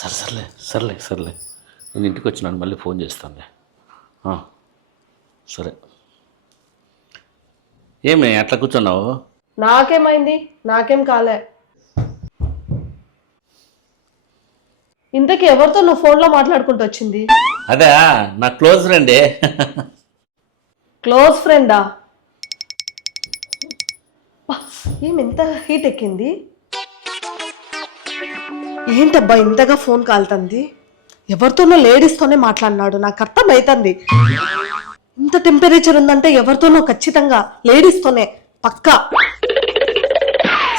సర్లే నేను ఇంటికి వచ్చినాను, మళ్ళీ ఫోన్ చేస్తానులే. సరే. ఏమి అట్లా కూర్చున్నావు? నాకేమైంది? నాకేం కాలే. ఇంతకీ ఎవరితో నువ్వు ఫోన్లో మాట్లాడుకుంటూ వచ్చింది? అదే నా క్లోజ్ ఫ్రెండే. క్లోజ్ ఫ్రెండా? ఏమి ఇంత హీట్ ఎక్కింది? ఏంటబ్బా ఇంతగా ఫోన్ కాలుతుంది? ఎవరితోనో లేడీస్తోనే మాట్లాడినాడు, నాకు అర్థమవుతుంది. ఇంత టెంపరేచర్ ఉందంటే ఎవరితోనో ఖచ్చితంగా లేడీస్తోనే పక్కా.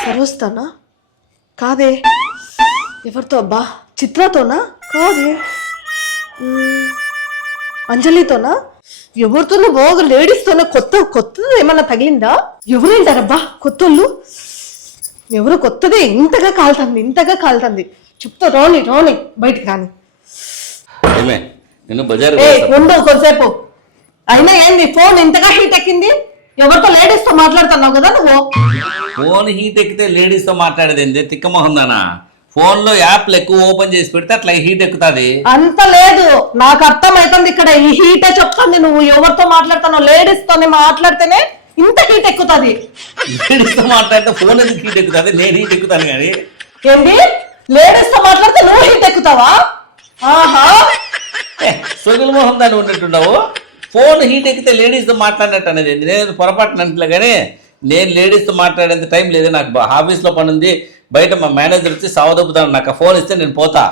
సరోస్తానా? కాదే. ఎవరితో అబ్బా? చిత్రతోనా? కాదే. అంజలితోనా? ఎవరితోనో బాగా లేడీస్తోనే కొత్తది ఏమన్నా తగిలిందా? ఎవరేంటారబ్బా కొత్తోళ్ళు? ఎవరు కొత్తదే ఇంతగా కాలుతుంది. చెప్తా రాని బయటికి రాని. ఉండవు కొంతసేపు. అయినా ఏంది ఫోన్ ఇంతగా హీట్ ఎక్కింది? ఎవరితో లేడీస్ తో మాట్లాడుతున్నావు కదా నువ్వు? ఫోన్ హీట్ ఎక్కితే లేడీస్ తో మాట్లాడేది తిక్కమోహందానా? ఫోన్ లో యాప్లు ఎక్కువ ఓపెన్ చేసి పెడితే అట్లా హీట్ ఎక్కుతుంది. అంత లేదు, నాకు అర్థమైతుంది. ఇక్కడ ఈ హీటే చెప్తుంది. నువ్వు ఎవరితో మాట్లాడుతున్నావు? లేడీస్ తోనే మాట్లాడితేనే ఇంత హీట్ ఎక్కుతుంది. లేడీస్ తో మాట్లాడితే ఫోన్ ఎందుకు హీట్ ఎక్కుతుంది? నేను హీట్ ఎక్కుతాను కానీ. ఏంటి? లేడీస్ తో మాట్లాడితే నువ్వు హీట్ ఎక్కుతావా? ఆహా, సొగిల్ మోహన్ దాన్ని ఉన్నట్టుండవు. ఫోన్ హీట్ ఎక్కితే లేడీస్ తో మాట్లాడినట్టు అనేది నేను పొరపాటున అంటలే కానీ నేను లేడీస్ తో మాట్లాడేంత టైం లేదు నాకు. ఆఫీస్ లో పని ఉంది, బయట మా మేనేజర్ వచ్చి సావదొప్పుతాను. నాకు ఆ ఫోన్ ఇస్తే నేను పోతా.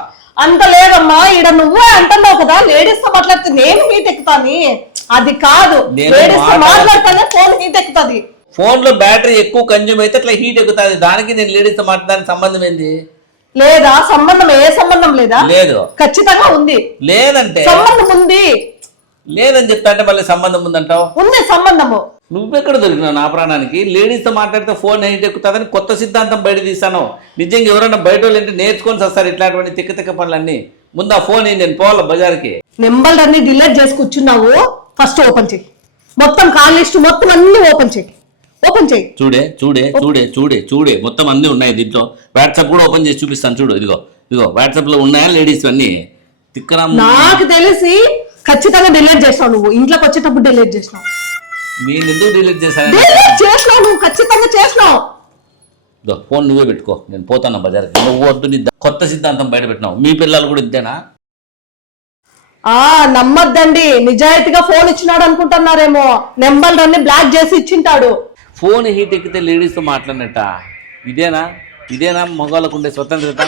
అంత లేదమ్మా, ఈడ నువ్వే అంటున్నావు కదా లేడీస్ తో మాట్లాడితే నేను హీట్ ఎక్కుతాని. అది కాదు, లేడీస్ తో మాట్లాడితేనే ఫోన్ హీట్ ఎక్కుతుంది. ఫోన్ లో బ్యాటరీ ఎక్కువ కన్జ్యూమ్ అయితే అట్లా హీట్ ఎక్కుతుంది. దానికి నేను లేడీస్ తో మాట్లాడడానికి సంబంధం ఏంది? లేదా సంబంధం? ఏ సంబంధం లేదా? లేదు. ఖచ్చితంగా ఉంది. లేదంటే సంబంధం ఉంది. లేదని చెప్తా అంటే మళ్ళీ సంబంధం ఉందంటావు. ఉంది సంబంధము. నువ్వెక్కడ దొరికినావు నా ప్రాణానికి? లేడీస్ తో మాట్లాడితే ఫోన్ హీట్ ఎక్కుతుందని కొత్త సిద్ధాంతం బయట తీస్తాను. నిజంగా ఎవరైనా బయట వాళ్ళు ఏంటి నేర్చుకొని వస్తారు ఇట్లాంటి తిక్క పనులన్నీ. ముందు ఆ ఫోన్ నేను పోవాలి బజార్కి. నెంబర్ అన్ని డిలీట్ చేసి కూర్చున్నావు. ఫస్ట్ ఓపెన్ చేయి. మొత్తం కాల్ లిస్ట్ మొత్తం అన్ని ఓపెన్ చేయి. చూడే మొత్తం అన్ని ఉన్నాయి దీంట్లో. వాట్సాప్ కూడా ఓపెన్ చేసి చూపిస్తాను చూడు. ఇదిగో వాట్సాప్ లో ఉన్నాయా లేడీస్ అన్ని? తిక్కరా. నాకు తెలిసి ఖచ్చితంగా డిలీట్ చేసావు నువ్వు. ఇంట్లోకి వచ్చేటప్పుడు డిలీట్ చేసినావు. మీరు ఎందుకు డిలీట్ చేశాను? నువ్వు ఖచ్చితంగా చేసినావు. ఫోన్ నువ్వే పెట్టుకో, నేను పోతాను బజార్కి. నువ్వు వద్దు, నీ కొత్త సిద్ధాంతం బయట పెట్టినావు. మీ పిల్లలు కూడా ఇంతేనా? నమ్మద్దండి. నిజాయితీగా ఫోన్ ఇచ్చినాడు అనుకుంటున్నారేమో. నెంబర్ అన్ని బ్లాక్ చేసి ఇచ్చింటాడు. ఫోన్ హీట్ ఎక్కితే లేడీస్తో మాట్లాడినట్ట? ఇదేనా మగవాళ్ళకు ఉండే స్వతంత్రత?